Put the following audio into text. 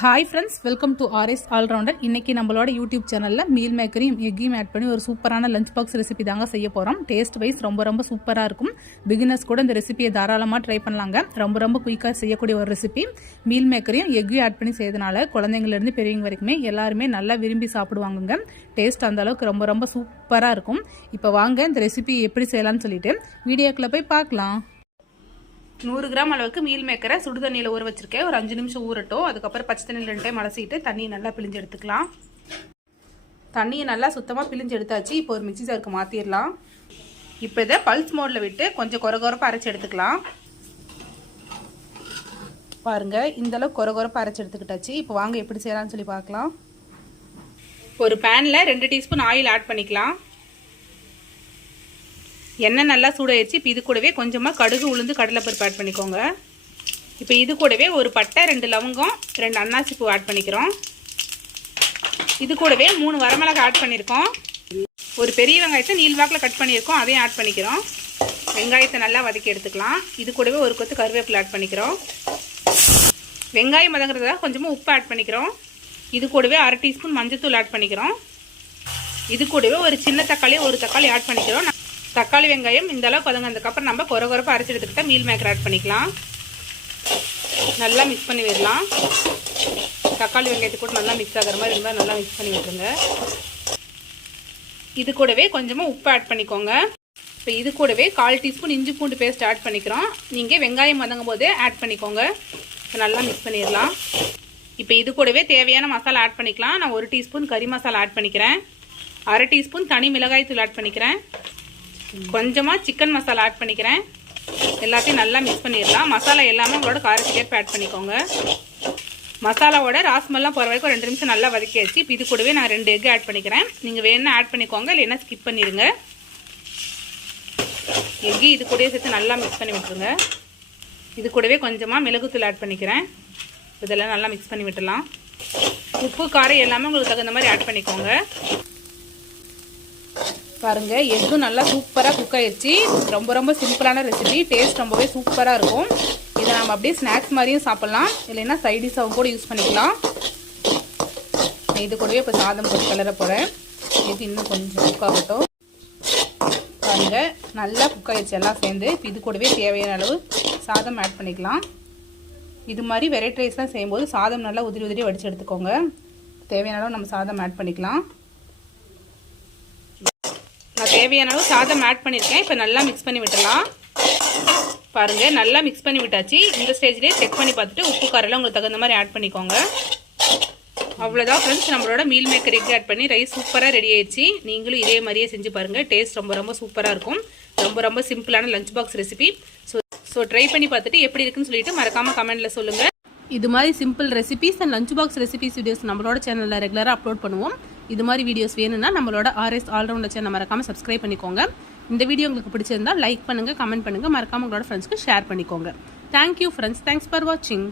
Hi friends, welcome to R S allrounder. இன்றைக்கி நம்மளோட YouTube சேனலில் மீல் மேக்கரையும் எக்கையும் ஆட் பண்ணி ஒரு சூப்பரான லஞ்ச் பாக்ஸ் ரெசிபி தாங்க செய்ய போகிறோம். டேஸ்ட் வைஸ் ரொம்ப சூப்பராக இருக்கும். பிகினர்ஸ் கூட இந்த ரெசிபியை தாராளமாக ட்ரை பண்ணலாங்க. ரொம்ப குயிக்காக செய்யக்கூடிய ஒரு ரெசிபி. மீல் மேக்கரையும் எக்கையும் ஆட் பண்ணி செய்யறதுனால குழந்தைங்கள்லேருந்து பெரியவங்க வரைக்குமே எல்லாருமே நல்லா விரும்பி சாப்பிடுவாங்க. டேஸ்ட் அந்த அளவுக்கு ரொம்ப சூப்பராக இருக்கும். இப்போ வாங்க இந்த ரெசிபி எப்படி செய்யலாம்னு சொல்லிட்டு வீடியோக்குள்ளே போய் பார்க்கலாம். 100 கிராம் அளவுக்கு மீல் மேக்கரை சுடு தண்ணியில் ஊற வச்சிருக்கேன். ஒரு 5 நிமிஷம் ஊறட்டும். அதுக்கப்புறம் பச்சை தண்ணியில் 2 டைம் அலசிட்டு தண்ணியை நல்லா பிழிஞ்சு எடுத்துக்கலாம். தண்ணியை நல்லா சுத்தமாக பிழிஞ்சு எடுத்தாச்சு. இப்போ ஒரு மிக்ஸி ஜாருக்கு மாற்றிடலாம். இப்போ இதை பல்ஸ் மோடில் விட்டு கொஞ்சம் கொரகொரப்பாக அரைச்சி எடுத்துக்கலாம். பாருங்கள், இந்தளவுக்கு கொரகொரப்பாக அரைச்சி எடுத்துக்கிட்டாச்சு. இப்போ வாங்க எப்படி செய்யலாம்னு சொல்லி பார்க்கலாம். ஒரு பேனில் 2 டீஸ்பூன் ஆயில் ஆட் பண்ணிக்கலாம். எண்ணெய் நல்லா சூடாயிடுச்சு. இப்போ இது கூடவே கொஞ்சமாக கடுகு உளுந்து கடலைப்பருப்பு ஆட் பண்ணிக்கோங்க. இப்போ இது கூடவே ஒரு பட்டை, 2 லவங்கம், 2 அன்னாசி பூ ஆட் பண்ணிக்கிறோம். இது கூடவே 3 வரமிளகாய் ஆட் பண்ணியிருக்கோம். ஒரு பெரிய வெங்காயத்தை நீள்வாக்கில் கட் பண்ணியிருக்கோம், அதையும் ஆட் பண்ணிக்கிறோம். வெங்காயத்தை நல்லா வதக்கி எடுத்துக்கலாம். இது கூடவே ஒரு கொத்து கருவேப்பிலை ஆட் பண்ணிக்கிறோம். வெங்காயம் வதங்குறதுக்காக கொஞ்சமாக உப்பு ஆட் பண்ணிக்கிறோம். இது கூடவே 1/2 டீஸ்பூன் மஞ்சள்தூள் ஆட் பண்ணிக்கிறோம். இது கூடவே ஒரு சின்ன தக்காளி, ஒரு தக்காளி ஆட் பண்ணிக்கிறோம். தக்காளி வெங்காயம் இந்த அளவுக்கு வதங்கினதுக்கப்புறம் நம்ம கொரகொரப்பாக அரைச்சி எடுத்துக்கிட்ட மீல் மேக்கர் ஆட் பண்ணிக்கலாம். நல்லா மிக்ஸ் பண்ணி விடலாம். தக்காளி வெங்காயத்தை கூட நல்லா மிக்ஸ் ஆகிற மாதிரி இருந்தால் நல்லா மிக்ஸ் பண்ணி விட்டுருங்க. இது கூடவே கொஞ்சமாக உப்பு ஆட் பண்ணிக்கோங்க. இப்போ இது கூடவே 1/4 டீஸ்பூன் இஞ்சி பூண்டு பேஸ்ட் ஆட் பண்ணிக்கிறோம். நீங்கள் வெங்காயம் வதங்கும் போதே ஆட் பண்ணிக்கோங்க. இப்போ நல்லா மிக்ஸ் பண்ணிடலாம். இப்போ இது கூடவே தேவையான மசாலா ஆட் பண்ணிக்கலாம். நான் 1 டீஸ்பூன் கறி மசாலா ஆட் பண்ணிக்கிறேன். 1/2 டீஸ்பூன் தனி மிளகாய் தூள் ஆட் பண்ணிக்கிறேன். கொஞ்சமாக சிக்கன் மசாலா ஆட் பண்ணிக்கிறேன். எல்லாத்தையும் நல்லா மிக்ஸ் பண்ணிடலாம். மசாலா எல்லாமே உங்களோட காரத்துக்கேற்ப ஆட் பண்ணிக்கோங்க. மசாலாவோட ராஸ்மெல்லாம் போகிற வரைக்கும் 2 நிமிஷம் நல்லா வதக்கியாச்சு. இப்போ இது கூடவே நான் 2 எக் ஆட் பண்ணிக்கிறேன். நீங்கள் வேணுன்னா ஆட் பண்ணிக்கோங்க, இல்லைன்னா ஸ்கிப் பண்ணிடுங்க. எக்கு இது கூடவே சேர்த்து நல்லா மிக்ஸ் பண்ணி விட்டுருங்க. இது கூடவே கொஞ்சமாக மிளகுத்தூள் ஆட் பண்ணிக்கிறேன். இதெல்லாம் நல்லா மிக்ஸ் பண்ணி விட்டுடலாம். உப்பு காரம் எல்லாமே உங்களுக்கு தகுந்த மாதிரி ஆட் பண்ணிக்கோங்க. பாருங்கள், எக்கும் நல்லா சூப்பராக குக் ஆயிடுச்சு. ரொம்ப சிம்பிளான ரெசிபி. டேஸ்ட் ரொம்பவே சூப்பராக இருக்கும். இதை நம்ம அப்படியே ஸ்நாக்ஸ் மாதிரியும் சாப்பிட்லாம், இல்லைன்னா சைடிஷாகவும் கூட யூஸ் பண்ணிக்கலாம். இது கூடவே இப்போ சாதம் போட்டு கிளற போகிறேன். இது இன்னும் கொஞ்சம் குக் ஆகட்டும். பாருங்கள், நல்லா குக் ஆயிடுச்சு எல்லாம் சேர்ந்து. இப்போ இது கூடவே தேவையான அளவு சாதம் ஆட் பண்ணிக்கலாம். இது மாதிரி வெரைட்டி ரைஸ்லாம் செய்யும்போது சாதம் நல்லா உதிரி வடித்து எடுத்துக்கோங்க. தேவையான அளவு நம்ம சாதம் ஆட் பண்ணிக்கலாம். நான் தேவையான அளவு சாதம் ஆட் பண்ணியிருக்கேன். இப்போ நல்லா மிக்ஸ் பண்ணி விட்டுடலாம். பாருங்கள், நல்லா மிக்ஸ் பண்ணி விட்டாச்சு. இந்த ஸ்டேஜ்லேயே செக் பண்ணி பார்த்துட்டு உப்பு காரெல்லாம் உங்களுக்கு தகுந்த மாதிரி ஆட் பண்ணிக்கோங்க. அவ்வளோதான் ஃப்ரெண்ட்ஸ், நம்மளோட மீல் மேக்கர் எக் ஆட் பண்ணி ரைஸ் சூப்பராக ரெடி ஆயிடுச்சு. நீங்களும் இதே மாதிரியே செஞ்சு பாருங்கள். டேஸ்ட் ரொம்ப சூப்பராக இருக்கும். ரொம்ப சிம்பிளான lunch box recipe. So try பண்ணி பார்த்துட்டு எப்படி இருக்குன்னு சொல்லிட்டு மறக்காமல் கமெண்ட்டில் சொல்லுங்கள். இது மாதிரி simple recipes and lunch box recipes videos நம்மளோட சேனலில் ரெகுலராக அப்லோட் பண்ணுவோம். இது மாதிரி வீடியோஸ் வேணும்னா நம்மளோட ஆர்எஸ் ஆல்ரவுண்டர் சேனல் மறக்காமல் சப்ஸ்கிரைப் பண்ணிக்கோங்க. இந்த வீடியோ உங்களுக்கு பிடிச்சிருந்தா லைக் பண்ணுங்கள், கமெண்ட் பண்ணுங்கள், மறக்காமல் உங்களோட ஃப்ரெண்ட்ஸ்க்கு ஷேர் பண்ணிக்கோங்க. தேங்க்யூ ஃப்ரெண்ட்ஸ், தேங்க்ஸ் ஃபார் வாட்சிங்.